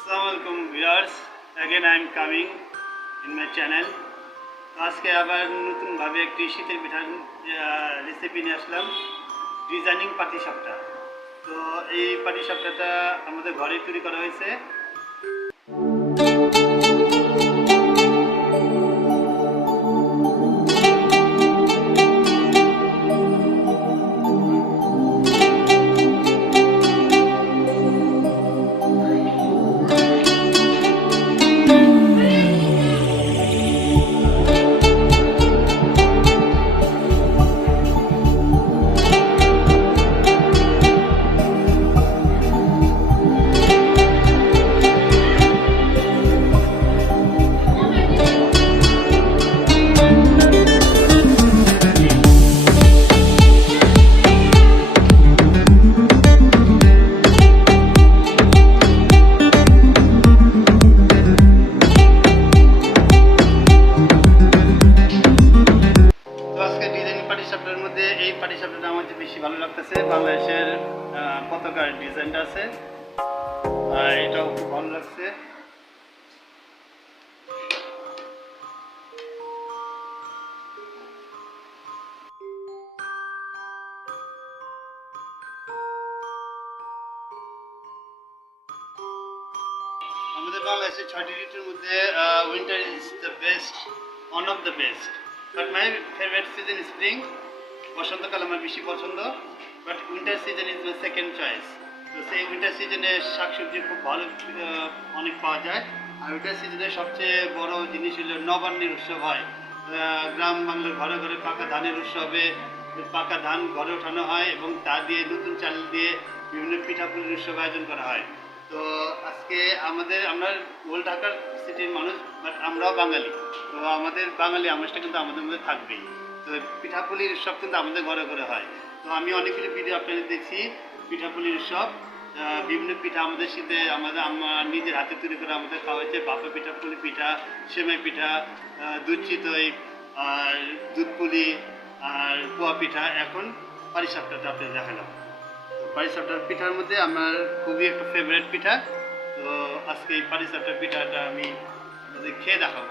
Assalamualaikum viewers, again I am coming in my channel. আজকে আবার নতুনভাবে একটি শীতের পিঠার রেসিপি নিয়ে আসলাম, ডিজাইনিং পাটিসাপটা। তো এই পাটিসাপটাটা আমাদের ঘরে তৈরি করা হয়েছে। এই পাটিসাপটাটা আমার বেশি ভালো লাগতেছে, বাংলাদেশের পতাকার ডিজাইনটা আছে, এটাও খুব ভালো লাগছে। আমাদের বাংলাদেশের 6টি ঋতুর মধ্যে winter is the best, one of the best, but my favourite season is spring. বসন্তকাল আমার বেশি পছন্দ, but winter season is my second choice. তো সেই উইন্টার সিজনে শাকসবজি খুব ভালো অনেক পাওয়া যায়। আর উইন্টার সিজনে সবচেয়ে বড় জিনিস হলো নবান্নের উৎসব হয়। গ্রাম বাংলার ঘরে ঘরে পাকা ধানের উৎসবে পাকা ধান ঘরে ওঠানো হয় এবং তা দিয়ে নতুন চাল দিয়ে বিভিন্ন পিঠাপুলির উৎসব আয়োজন করা হয়। তো আজকে আমরা ওল্ড ঢাকার সিটির মানুষ, বাট আমরাও বাঙালি। তো আমাদের বাঙালি আমেজটা কিন্তু আমাদের মধ্যে থাকবেই। তো পিঠাপুলির উৎসব কিন্তু আমাদের ঘরে ঘরে হয়। তো আমি অনেকগুলো ভিডিও আপনাদের দেখছি পিঠাপুলির উৎসব, বিভিন্ন পিঠা আমাদের শীতে আমার নিজের হাতে তৈরি করে আমাদের খাওয়া হয়েছে। ভাপা পিঠা, পুলি পিঠা, সেমাই পিঠা, দুধ চিতই, আর দুধ পুলি, আর পোয়া পিঠা। এখন পাটিসাপটাটা আপনাদের দেখালাম। পাটিসাপটা পিঠার মধ্যে আমার খুবই একটা ফেভারিট পিঠা। তো আজকে এই পাটিসাপটা পিঠাটা আমি আপনাদের খেয়ে দেখাবো।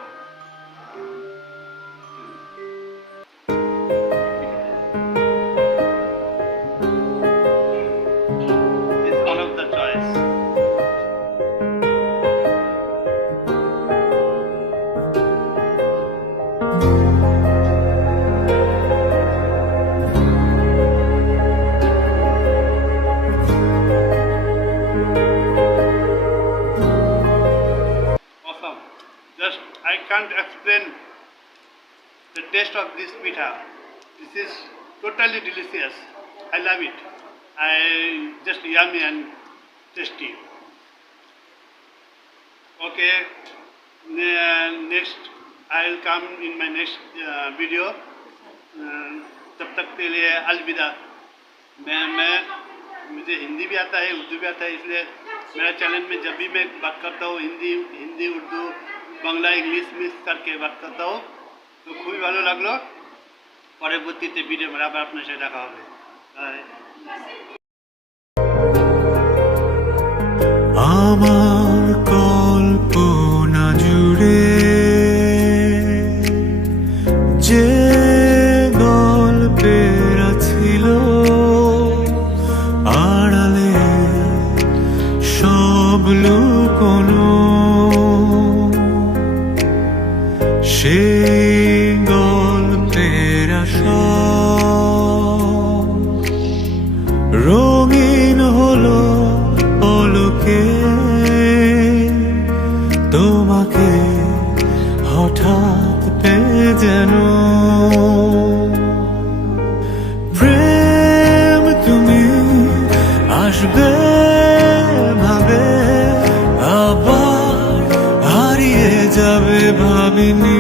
I can't explain the taste of this pita. This is totally delicious. I love it. Just yummy and tasty. Okay, next I will come in my next video. तब तक के लिए अलविदा। मुझे हिंदी भी आता है, उर्दू भी आता है, इसलिए मेरा चैनल में जब भी मैं बात करता हूँ हिंदी उर्दू বাংলা ইংলিশ মিক্স করকে বাত করতে হো। তো খুবই ভালো লাগলো। পরবর্তীতে ভিডিও আবার আপনার সাথে দেখা হবে। আমার কল্পনা জুড়ে যে গল্পের ছিল আড়ালে সব লুকোনো, সেই গল্পের রঙিন হলো পলকে তোমাকে হঠাৎ পেয়ে যেন। প্রেম তুমি আসবে ভাবে, আবার হারিয়ে যাবে ভাবিনি।